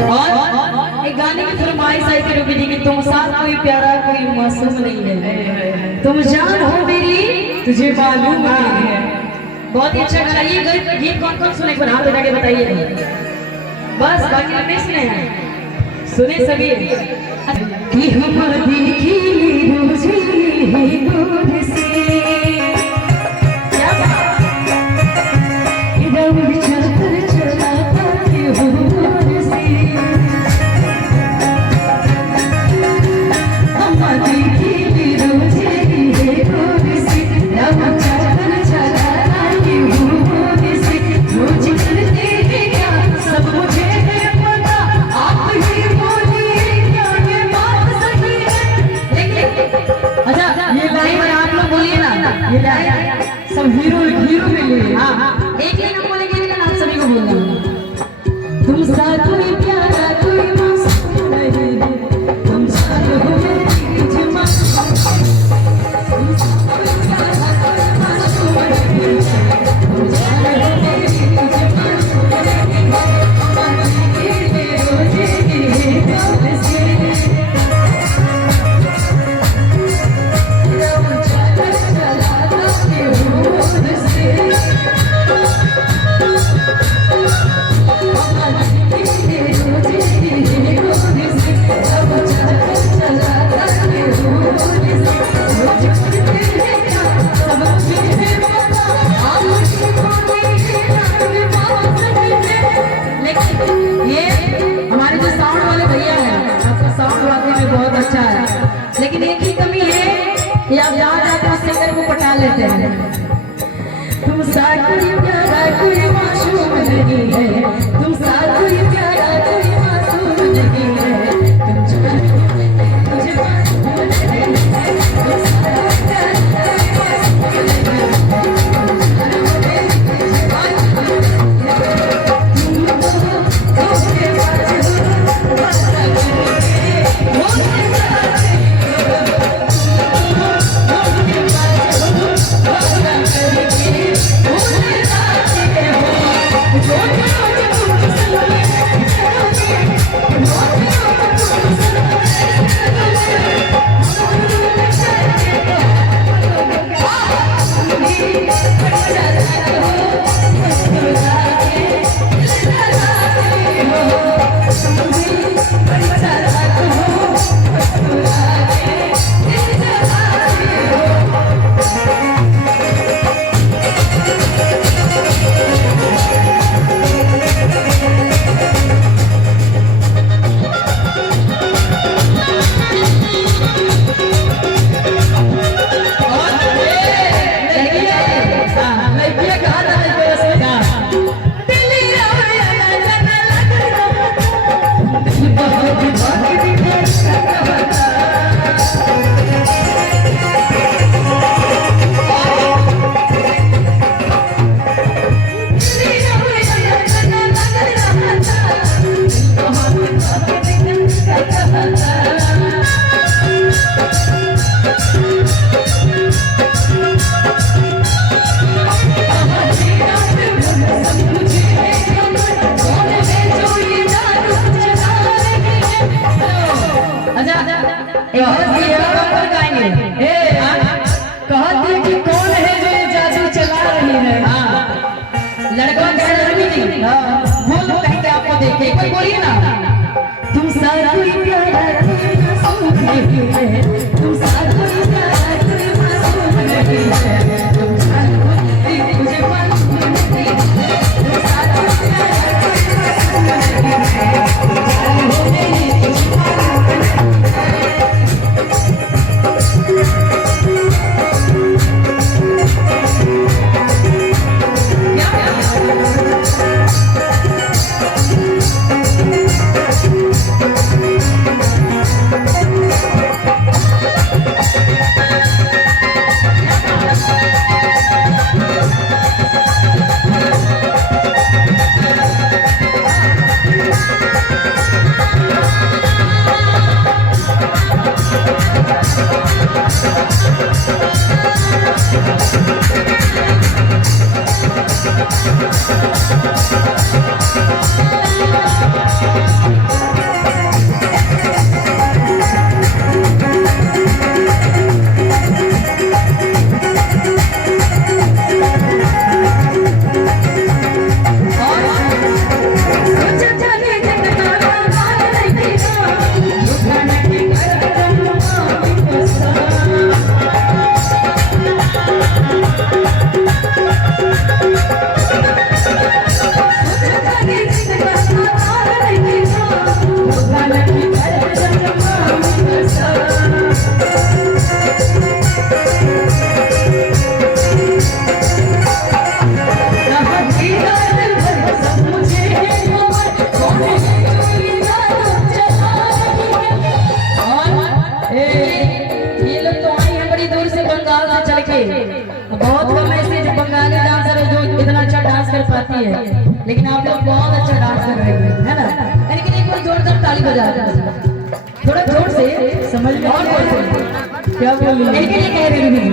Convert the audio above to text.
और एक गाने की फरमाइश आई थी रूबी जी की, तुम साथ कोई प्यारा कोई मासूम नहीं है, तुम जान हो मेरी तुझे मालूम नहीं है। बहुत ही अच्छा गाना। ये गीत कौन कौन सुने, हाथ उठा के बताइए। बस बाकी नहीं सुने हैं, सुने सभी। कि हम देखी दूर से सब हीरो हीरो के लिए। हाँ एक लाइन हम बोलेंगे, लेकिन आप सभी को बोलना। तुम साथ कोई प्यारा कोई मासूम नहीं है, तुम साथ हो मेरी तुझे मालूम तुम साथ कोई प्यारा कोई मासूम नहीं है, तुम साथ हो मेरी तुझे मालूम लेकिन एक ही कमी है कि आप जहाँ जाते उस सिंगर को पटा लेते हैं। तुम साथ कोई प्यारा कोई मासूम नहीं है, तुम साथ कोई प्यारा कोई मासूम नहीं है, तुम जान मुझे मासूम नहीं है, तुम साथ प्यारा कोई मासूम नहीं बोलिए ना। तुम साथ कोई प्यारा कोई मासूम नहीं है, तुम साथ कोई प्यारा कोई मासूम नहीं है, तुम जान हो मेरी तुझे मालूम नहीं है, तुम साथ कोई प्यारा कोई मासूम नहीं है, तुम जान हो मेरी तुझे मालूम नहीं है। आती है, लेकिन आप लोग बहुत अच्छा डांस कर रहे हैं, है ना? लेकिन एक बार जोरदार ताली बजा दो, थोड़ा जोर से, समझ में और जोर से क्या बोल रही है, इनके लिए कह रही हूँ।